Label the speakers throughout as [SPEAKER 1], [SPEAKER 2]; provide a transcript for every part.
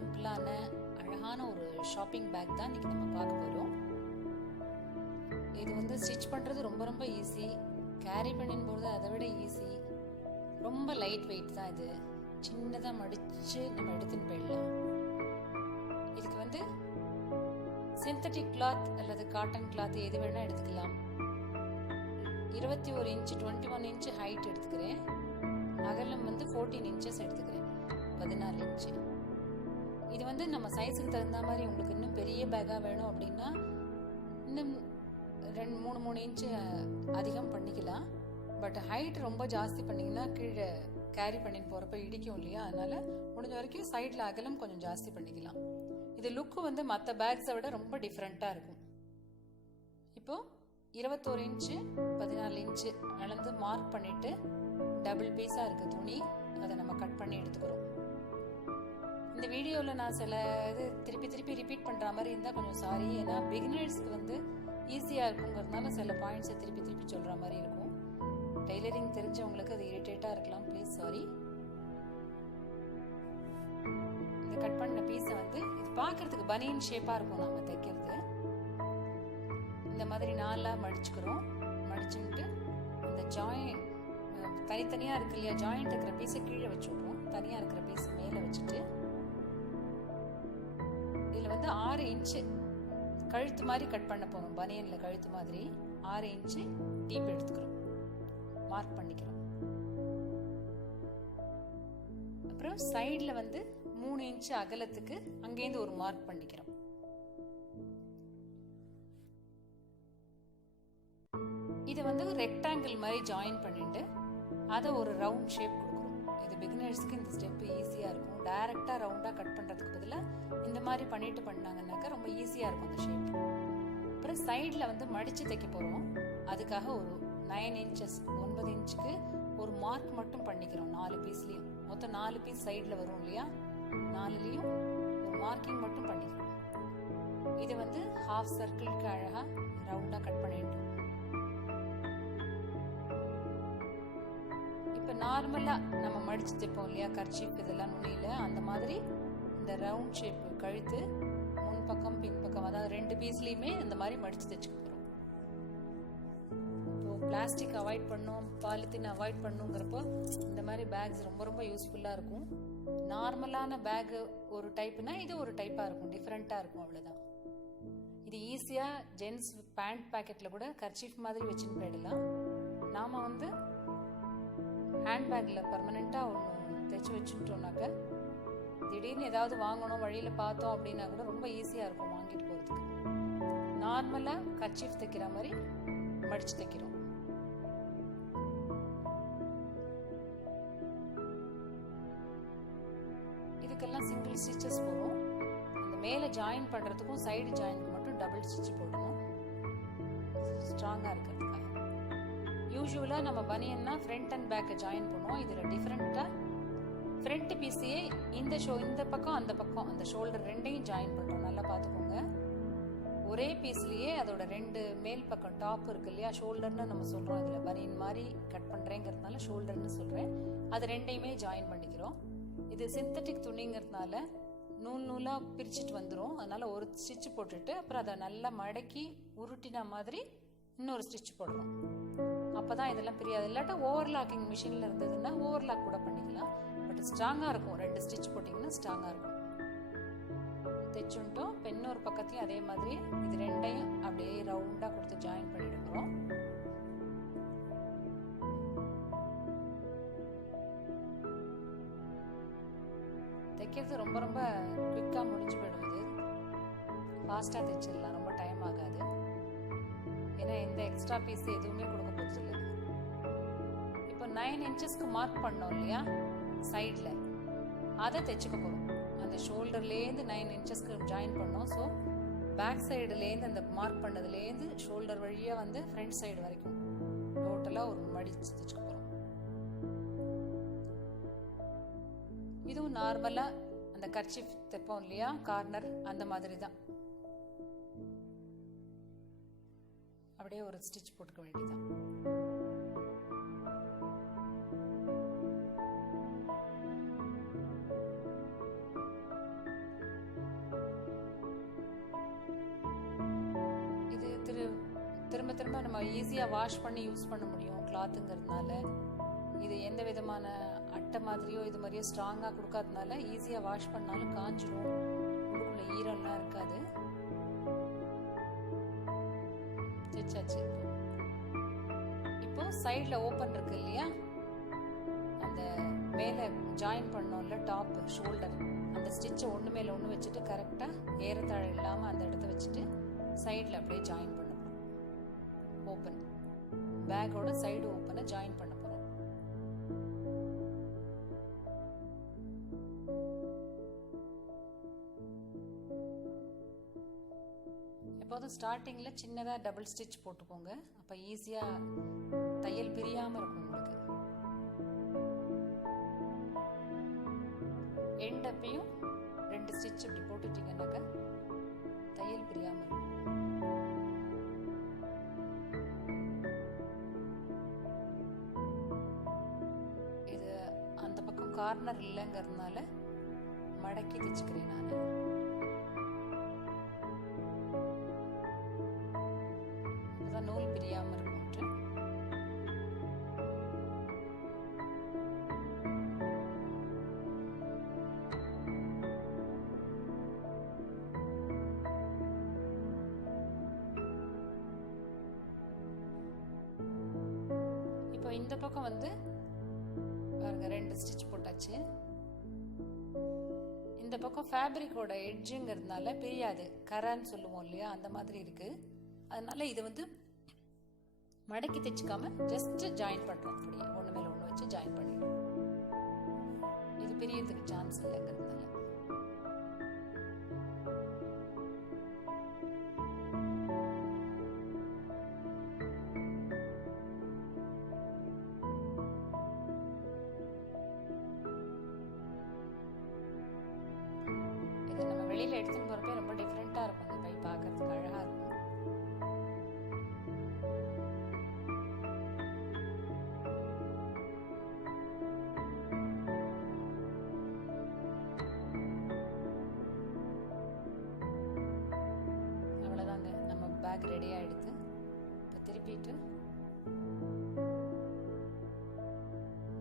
[SPEAKER 1] சிம்பிளான அழகான ஒரு ஷாப்பிங் பேக் தான் இன்னைக்கு நம்ம பார்க்க போகிறோம் இது வந்து ஸ்டிச் பண்ணுறது ரொம்ப ரொம்ப ஈஸி. கேரி பண்ணின்னு போகிறது அதை விட ஈஸி. ரொம்ப லைட் வெயிட் தான் இது. சின்னதாக மடித்து நம்ம எடுத்துன்னு போயிடலாம். இதுக்கு வந்து சிந்தட்டிக் கிளாத் அல்லது காட்டன் கிளாத் எது வேணால் எடுத்துக்கலாம். இருபத்தி ஒரு inch twenty one inch height எடுத்துக்கிறேன். அகலம் வந்து ஃபோர்டீன் இன்ச்சஸ் எடுத்துக்கிறேன். பதினாலு இன்ச்சு. இது வந்து நம்ம சைஸுக்கு தகுந்த மாதிரி உங்களுக்கு இன்னும் பெரிய பேக்காக வேணும் அப்படின்னா இன்னும் ரெண்டு மூணு மூணு இன்ச்சு அதிகம் பண்ணிக்கலாம். பட் ஹைட் ரொம்ப ஜாஸ்தி பண்ணிங்கன்னா கீழே கேரி பண்ணிட்டு போகிறப்ப இடிக்கும் இல்லையா? அதனால் முடிஞ்ச வரைக்கும் சைடில் அகலம் கொஞ்சம் ஜாஸ்தி பண்ணிக்கலாம். இது லுக்கு வந்து மற்ற பேக்ஸை விட ரொம்ப டிஃப்ரெண்ட்டாக இருக்கும். இப்போ இருபத்தோரு இன்ச்சு பதினாலு இன்ச்சு அளந்து மார்க் பண்ணிட்டு டபுள் பீஸாக இருக்குது துணி அதை நம்ம கட் பண்ணி எடுத்துக்கிறோம். இந்த வீடியோவில் நான் சில இது திருப்பி திருப்பி ரிப்பீட் பண்ணுற மாதிரி இருந்தால் கொஞ்சம் சாரி ஏன்னா பிகினர்ஸ்க்கு வந்து ஈஸியாக இருக்குங்கிறதுனால சில பாயிண்ட்ஸை திருப்பி திருப்பி சொல்கிற மாதிரி இருக்கும். டெய்லரிங் தெரிஞ்சவங்களுக்கு அது இரிட்டேட்டாக இருக்கலாம். ப்ளீஸ் சாரி இந்த கட் பண்ண பீஸை வந்து இது பார்க்கறதுக்கு பனியன் ஷேப்பாக இருக்கும் நம்ம தைக்கிறது. இந்த மாதிரி நாலாக மடிச்சுக்கிறோம். மடிச்சுக்கிட்டு இந்த ஜாயின் தனித்தனியாக இருக்கு இல்லையா? ஜாயிண்ட் இருக்கிற பீஸை கீழே வச்சு தனியாக இருக்கிற பீஸை மேலே வச்சுட்டு இதில் வந்து ஆறு இன்ச்சு கழுத்து மாதிரி கட் பண்ண போகிறோம் பனியனில் கழுத்து மாதிரி ஆறு இன்ச்சு டீப் எடுத்துக்கிறோம். மார்க் பண்ணிக்கிறோம். அப்புறம் சைடில் வந்து மூணு இன்ச்சு அகலத்துக்கு அங்கேருந்து ஒரு மார்க் பண்ணிக்கிறோம். இதை வந்து ரெக்டாங்கிள் மாதிரி ஜாயின் பண்ணிட்டு அதை ஒரு ரவுண்ட் ஷேப் பிகினர்ஸ்க்கு இந்த ஸ்டெப் ஈஸியாக இருக்கும். டைரெக்டாக ரவுண்டாக கட் பண்ணுறதுக்கு பதிலாக இந்த மாதிரி பண்ணிட்டு பண்ணாங்கன்னாக்கா ரொம்ப ஈஸியாக இருக்கும் அந்த ஷேப் அப்புறம் சைடில் வந்து மடித்து தைக்க போகிறோம் அதுக்காக ஒரு நைன் இன்ச்சஸ் ஒன்பது இன்ச்சுக்கு ஒரு மார்க் மட்டும் பண்ணிக்கிறோம் நாலு பீஸ்லேயும் மொத்தம் நாலு பீஸ் சைடில் வரும் இல்லையா? நாலுலேயும் ஒரு மார்க்கிங் மட்டும் பண்ணிக்கிறோம். இதை வந்து ஹாஃப் சர்க்கிளுக்கு அழகாக ரவுண்டாக கட் பண்ணிட்டோம் நார்மலாக நம்ம மடிச்சு தைப்போம் இல்லையா? கர்ச்சீப் இதெல்லாம் நுனியில். அந்த மாதிரி இந்த ரவுண்ட் ஷேப் கழுத்து முன் பக்கம் பின் பக்கம் அதாவது ரெண்டு பீஸ்லேயுமே இந்த மாதிரி மடிச்சு தைச்சுக்க கொடுத்துரும் இப்போ பிளாஸ்டிக் அவாய்ட் பண்ணும் பாலித்தீன் அவாய்ட் பண்ணுங்கிறப்போ இந்த மாதிரி பேக்ஸ் ரொம்ப ரொம்ப யூஸ்ஃபுல்லாக இருக்கும். நார்மலான பேக் ஒரு டைப்னா இது ஒரு டைப்பாக இருக்கும். டிஃப்ரெண்ட்டாக இருக்கும் அவ்வளோதான் இது ஈஸியாக ஜென்ஸ் பேண்ட் பேக்கெட்டில் கூட கர்ச்சீஃப் மாதிரி வச்சுன்னு போயிடலாம். நாம் வந்து ஹேண்ட்பேக்கில் பர்மனெண்ட்டாக ஒன்று தைச்சி வச்சுட்டோம்னாக்க திடீர்னு ஏதாவது வாங்கணும் வழியில் பார்த்தோம் அப்படின்னா கூட ரொம்ப ஈஸியாக இருக்கும் வாங்கிட்டு போகிறதுக்கு நார்மலாக கச்சீஃப் தைக்கிற மாதிரி மடித்து தைக்கிறோம். இதுக்கெல்லாம் சிங்கிள் ஸ்டிச்சஸ் போகிறோம் அந்த மேலே ஜாயின் பண்ணுறதுக்கும் சைடு ஜாயினுக்கு மட்டும் டபுள் ஸ்டிச் போடணும். ஸ்ட்ராங்காக இருக்கிறதுக்காக. யூஸ்வலாக நம்ம பனியன்னா ஃப்ரண்ட் அண்ட் பேக்கை ஜாயின் பண்ணுவோம். இதில் டிஃப்ரெண்ட்டாக ஃப்ரண்ட் பீஸையே இந்த ஷோ இந்த பக்கம் அந்த பக்கம் அந்த ஷோல்டர் ரெண்டையும் ஜாயின் பண்ணுறோம் நல்லா பார்த்துக்கோங்க. ஒரே பீஸ்லேயே அதோட ரெண்டு மேல் பக்கம் டாப் இருக்கு இல்லையா? ஷோல்டர்னு நம்ம சொல்கிறோம் இதில் பனியன் மாதிரி கட் பண்ணுறேங்கிறதுனால ஷோல்டர்னு சொல்கிறேன் அது ரெண்டையுமே ஜாயின் பண்ணிக்கிறோம். இது சிந்தட்டிக் துணிங்கிறதுனால நூல் நூலாக பிரிச்சுட்டு வந்துடும் அதனால் ஒரு ஸ்டிச் போட்டுட்டு அப்புறம் அதை நல்லா மடக்கி உருட்டின மாதிரி இன்னொரு ஸ்டிச் போடுறோம் அப்போ தான் இதெல்லாம் பிரியாது. இல்லாட்டா ஓவர்லாக்கிங் மிஷினில் இருந்ததுன்னா ஓவர்லாக் கூட பண்ணிக்கலாம். பட் ஸ்ட்ராங்காக இருக்கும். ரெண்டு ஸ்டிச் போட்டிங்கன்னா ஸ்ட்ராங்காக இருக்கும். தைச்சுட்டோம் பெண்ணொரு பக்கத்தையும் அதே மாதிரி இது ரெண்டையும் அப்படியே ரவுண்டாக கொடுத்து ஜாயின் பண்ணிடுக்கிறோம் தைக்கிறது ரொம்ப ரொம்ப குயிக்காக முடிஞ்சு போயிடும் ஃபாஸ்ட்டாக தைச்சிடலாம். ஏன்னா எந்த எக்ஸ்ட்ரா பீஸ் எதுவுமே கொடுக்க போகிறதில்ல இப்போ நைன் இன்ச்சஸ்க்கு மார்க் பண்ணோம் இல்லையா? சைடில் அதை தைச்சுக்க போகிறோம் அந்த ஷோல்டர்லேருந்து நைன் இன்ச்சஸ்க்கு ஜாயின் பண்ணோம். ஸோ பேக் சைடுலேருந்து அந்த மார்க் பண்ணதுலேருந்து ஷோல்டர் வழியாக வந்து ஃப்ரண்ட் சைடு வரைக்கும். டோட்டலாக ஒரு மடிச்சு தைச்சுக்க போகிறோம் இதுவும் நார்மலாக அந்த கர்ச்சிஃப் தைப்போம் இல்லையா? கார்னர் அந்த மாதிரி தான் அப்படியே ஒரு ஸ்டிச் போட்டுக்க வேண்டியதான் இது திரு திரும்ப திரும்ப நம்ம ஈஸியாக வாஷ் பண்ணி யூஸ் பண்ண முடியும் கிளாத்துங்கிறதுனால இது எந்த விதமான அட்டை மாதிரியோ இது மாதிரியோ ஸ்ட்ராங்காக கொடுக்காதனால ஈஸியாக வாஷ் பண்ணாலும் காஞ்சிடும் உள்ளுக்குள்ளே ஈரம்லாம் இருக்காது. தைச்சாச்சு இப்போ. சைடில் ஓப்பன் இருக்கு இல்லையா? அந்த மேலே ஜாயின் பண்ணோம்ல டாப் ஷோல்டர் அந்த ஸ்டிச்சை ஒன்று மேலே ஒன்று வச்சுட்டு கரெக்டாக ஏறத்தாழ இல்லாமல் அந்த இடத்த வச்சுட்டு சைடில் அப்படியே ஜாயின் பண்ணணும். ஓப்பன் பேக்கோட சைடு ஓப்பனை ஜாயின் பண்ணணும். போது ஸ்டார்டிங்கில் சின்னதாக டபுள் ஸ்டிச் போட்டுக்கோங்க. அப்போ ஈஸியாக தையல் பிரியாமல் இருக்கும் உங்களுக்கு. எண்ட் அப்பையும் ரெண்டு ஸ்டிச் இப்படி போட்டுட்டீங்கன்னாக்க தையல் பிரியாமல் இருக்கும். இது அந்த பக்கம் கார்னர் இல்லைங்கிறதுனால மடக்கி தைச்சிக்கிறேன் நான். இப்போ இந்த பக்கம் வந்து பாருங்க ரெண்டு ஸ்டிச் போட்டாச்சு. இந்த பக்கம் ஃபேப்ரிக்கோட எட்ஜுங்கிறதுனால பிரியாது கரான்னு சொல்லுவோம் இல்லையா அந்த மாதிரி இருக்கு. அதனால இது வந்து மடக்கி தைச்சிக்காம ஜஸ்ட் ஜாயின் பண்ணுறோம் அப்படியே ஒன்று மேலே ஒன்று வச்சு ஜாயின் பண்ணிடுறோம் இது பிரியறதுக்கு சான்ஸ் இல்லைங்கிறது. நம்ம ரெடி ஆயிடுது. இப்போ திருப்பிட்டு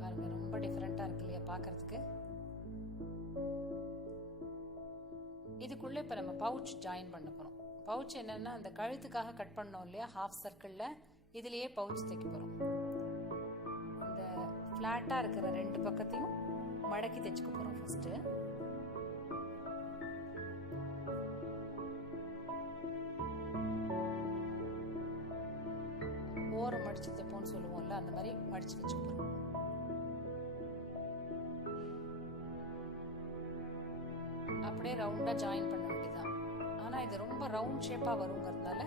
[SPEAKER 1] பாருங்க ரொம்ப டிஃப்ரெண்ட்டாக இருக்கு இல்லையா பார்க்கறதுக்கு இதுக்குள்ளே இப்போ நம்ம பவுச் ஜாயின் பண்ண போகிறோம் பவுச் என்னன்னா அந்த கழுத்துக்காக கட் பண்ணோம் இல்லையா? ஹாஃப் சர்க்கிளில் இதுலேயே பவுச் தைக்க போகிறோம் அந்த ஃப்ளாட்டாக இருக்கிற ரெண்டு பக்கத்தையும் மடக்கி தைச்சுக்க போகிறோம் ஃபஸ்ட்டு மடித்து மடிச்சு தைப்போம்னு சொல்லுவோம்ல அந்த மாதிரி மடிச்சு வச்சுக்க அப்படியே ரவுண்டாக ஜாயின் பண்ண வேண்டியதுதான். ஆனால் இது ரொம்ப ரவுண்ட் ஷேப்பாக வருங்கிறதுனால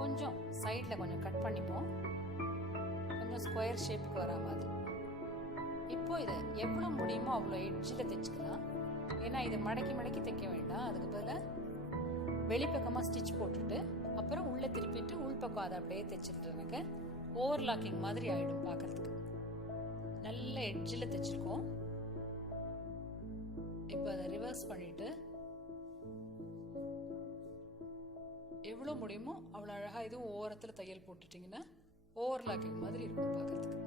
[SPEAKER 1] கொஞ்சம் சைடில் கொஞ்சம் கட் பண்ணிப்போம். கொஞ்சம் ஸ்கொயர் ஷேப்புக்கு வரா மாதிரி. இப்போ இதை எவ்வளோ முடியுமோ அவ்வளோ எட்ஜில் தைச்சிக்கலாம். ஏன்னா இதை மடக்கி மடக்கி தைக்க வேண்டாம். அதுக்கு பதிலாக வெளிப்பக்கமாக ஸ்டிச் போட்டுட்டு அப்புறம் உள்ளே திருப்பிட்டு உள்பக்கம் அதை அப்படியே தைச்சிட்டு எனக்கு. ஓவர்லாக்கிங் மாதிரி ஆகிடும் பார்க்கறதுக்கு. நல்ல எட்ஜில் தைச்சிருக்கோம். இப்போ அதை ரிவர்ஸ் பண்ணிட்டு எவ்வளோ முடியுமோ அவ்வளோ அழகாக இதுவும் ஓரத்தில் தையல் போட்டுட்டிங்கன்னா ஓவர்லாக்கிங் மாதிரி இருக்கும் பார்க்குறதுக்கு.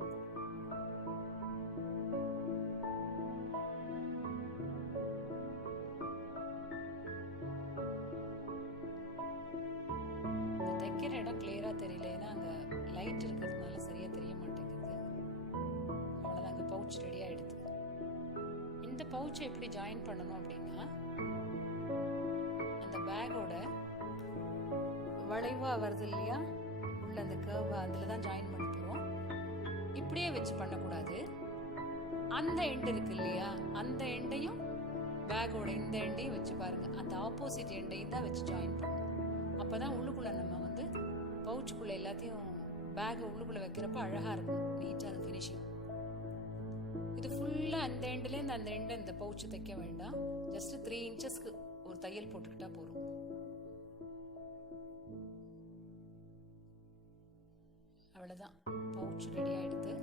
[SPEAKER 1] தைக்கிற இடம் கிளியராக தெரியல ஏன்னா அங்கே லைட் இருக்கிறதுனால சரியாக தெரிய மாட்டேங்குது. அவ்வளோதான் அங்கே பவுச் ரெடி ஆகிடுது இந்த பவுச்சை எப்படி ஜாயின் பண்ணணும் அப்படின்னா அந்த பேக்கோட வளைவா வருது இல்லையா? உள்ள அந்த கர்வ் அதில் தான் ஜாயின் பண்ண போகிறோம் இப்படியே வச்சு பண்ணக்கூடாது. அந்த எண்ட் இருக்கு இல்லையா? அந்த எண்டையும் பேக்கோட இந்த எண்டையும் வச்சு பாருங்க. அந்த ஆப்போசிட் எண்டையும் தான் வச்சு ஜாயின் பண்ணணும் அப்பதான் உள்ளுக்குள்ள நம்ம வந்து பவுச்சுக்குள்ள எல்லாத்தையும் பேக் உள்ளுக்குள்ள வைக்கிறப்ப அழகா இருக்கும். நீட்டாக அது ஃபினிஷிங் இது ஃபுல்லாக அந்த எண்ட்லேருந்து அந்த எண்டை இந்த பவுச்சு தைக்க வேண்டாம். ஜஸ்ட் த்ரீ இன்ச்சஸ்க்கு ஒரு தையல் போட்டுக்கிட்டா போதும். அவ்வளோதான் பவுச் ரெடி ஆயிடுது.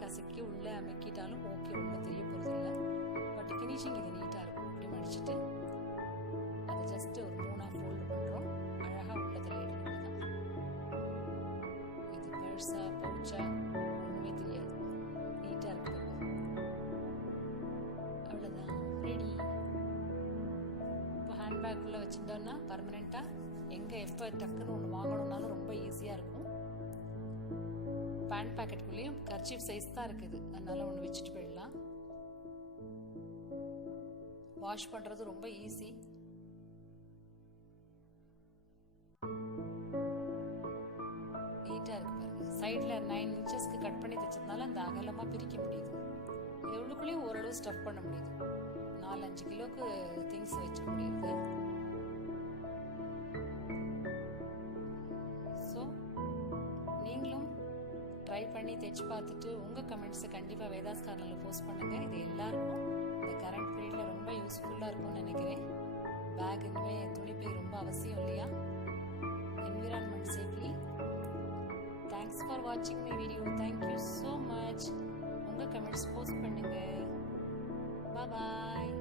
[SPEAKER 1] கசக்கி உள்ளே அமைக்கிட்டாலும் ஓகே ஒன்றும் தெரிய போகிறது இல்லை. பட் ஃபினிஷிங் இது நீட்டாக இருக்கும். இப்படி மடிச்சுட்டு அதை ஜஸ்ட் ஒரு மூணாக ஃபோல்டு பண்ணுறோம் அழகாக உள்ள தலையிட இது பெருசா பவுச்சா ஒன்றுமே தெரியாது. நீட்டாக இருக்கு அவ்வளோதான் ரெடி இப்போ ஹேண்ட்பேக்குள்ளே வச்சுட்டோன்னா பர்மனெண்ட்டாக எங்கே எப்போ டக்குன்னு ஒன்று வாங்கணும்னாலும் ரொம்ப ஈஸியாக இருக்கும். பேண்ட் பேக்கெட்டுக்குள்ளேயும் கர்ச்சீஃப் சைஸ் தான் இருக்குது. அதனால ஒன்று வச்சுட்டு போயிடலாம். வாஷ் பண்ணுறது ரொம்ப ஈஸி நீட்டாக இருக்கு பாருங்க. சைடில் நைன் இன்ச்சஸ்க்கு கட் பண்ணி தைச்சதுனால அந்த அகலமாக பிரிக்க முடியுது. இது உள்ளுக்குள்ளேயும் ஓரளவு ஸ்டஃப் பண்ண முடியுது. நாலஞ்சு கிலோக்கு திங்ஸ் வச்சுக்க முடியுது. பார்த்துட்டு உங்கள் கமெண்ட்ஸை கண்டிப்பாக வேதாஸ் கார்னரில் போஸ்ட் பண்ணுங்கள் இது எல்லாருக்கும் இந்த கரண்ட் பீரியடில் ரொம்ப யூஸ்ஃபுல்லாக இருக்கும்னு நினைக்கிறேன். பேக் இனிமேல் துணிப்பை ரொம்ப அவசியம் இல்லையா? என்விரான்மெண்ட் சேஃப்லி தேங்க்ஸ் ஃபார் வாட்சிங் my video thank you so much உங்கள் கமெண்ட்ஸ் போஸ்ட் பண்ணுங்கள் பாய்